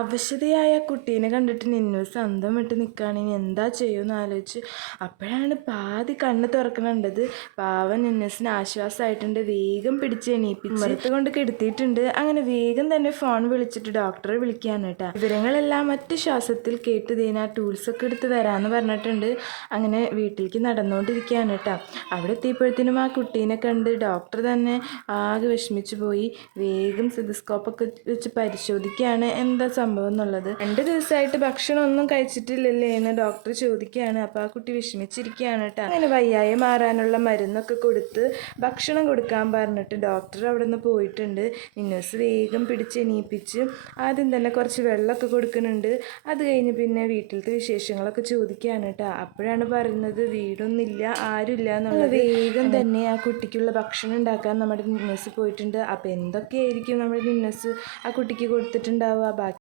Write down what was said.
അവശതയായ ആ കുട്ടീനെ കണ്ടിട്ട് നിന്നൂസ് അന്തം വിട്ട് നിൽക്കുകയാണ്. ഇനി എന്താ ചെയ്യുമെന്ന് ആലോചിച്ച് അപ്പോഴാണ് പാതി കണ്ണ് തുറക്കണുണ്ടത്. പാവൻ നിന്നൂസിന് ആശ്വാസമായിട്ടുണ്ട്. വേഗം പിടിച്ച് എണീപ്പിച്ച് ഉമ്മറത്ത് കൊണ്ട് കിടത്തിയിട്ടുണ്ട്. അങ്ങനെ വേഗം തന്നെ ഫോൺ വിളിച്ചിട്ട് ഡോക്ടറെ വിളിക്കുകയാണ് കേട്ടോ. വിവരങ്ങളെല്ലാം ഒറ്റ ശ്വാസത്തിൽ കേട്ട് ആ ടൂൾസൊക്കെ എടുത്ത് വരാമെന്ന് പറഞ്ഞിട്ടുണ്ട്. അങ്ങനെ വീട്ടിലേക്ക് നടന്നുകൊണ്ടിരിക്കുകയാണ് കേട്ടോ. അവിടെ എത്തിയപ്പോഴത്തേനും ആ കുട്ടീനെ കണ്ട് ഡോക്ടർ തന്നെ ആകെ വിഷമിച്ചു പോയി. വേഗം സ്റ്റെതസ്കോപ്പൊക്കെ വെച്ച് പരിശോധിക്കുകയാണ് എന്താ സംഭവം എന്നുള്ളത്. 2 ദിവസമായിട്ട് ഭക്ഷണം ഒന്നും കഴിച്ചിട്ടില്ലല്ലേ എന്ന് ഡോക്ടർ ചോദിക്കുകയാണ്. അപ്പോൾ ആ കുട്ടി വിഷമിച്ചിരിക്കുകയാണ് കേട്ടോ. അങ്ങനെ വയ്യായി മാറാനുള്ള മരുന്നൊക്കെ കൊടുത്ത് ഭക്ഷണം കൊടുക്കാൻ പറഞ്ഞിട്ട് ഡോക്ടർ അവിടെ നിന്ന് പോയിട്ടുണ്ട്. നിന്നൂസ് വേഗം പിടിച്ച് എണീപ്പിച്ച് ആദ്യം തന്നെ കുറച്ച് വെള്ളമൊക്കെ കൊടുക്കുന്നുണ്ട്. അത് കഴിഞ്ഞ് പിന്നെ വീട്ടിലത്തെ വിശേഷങ്ങളൊക്കെ ചോദിക്കുകയാണ് കേട്ടോ. അപ്പോഴാണ് പറയുന്നത് വീടൊന്നുമില്ല, ആരുമില്ല എന്നുള്ളത്. വേഗം തന്നെ ആ കുട്ടിക്കുള്ള ഭക്ഷണം ഉണ്ടാക്കാൻ നമ്മുടെ നിന്നൂസ് പോയിട്ടുണ്ട്. അപ്പോൾ എന്തൊക്കെയായിരിക്കും നമ്മുടെ നിന്നൂസ് ആ കുട്ടിക്ക് കൊടുത്തിട്ടുണ്ടാവുക?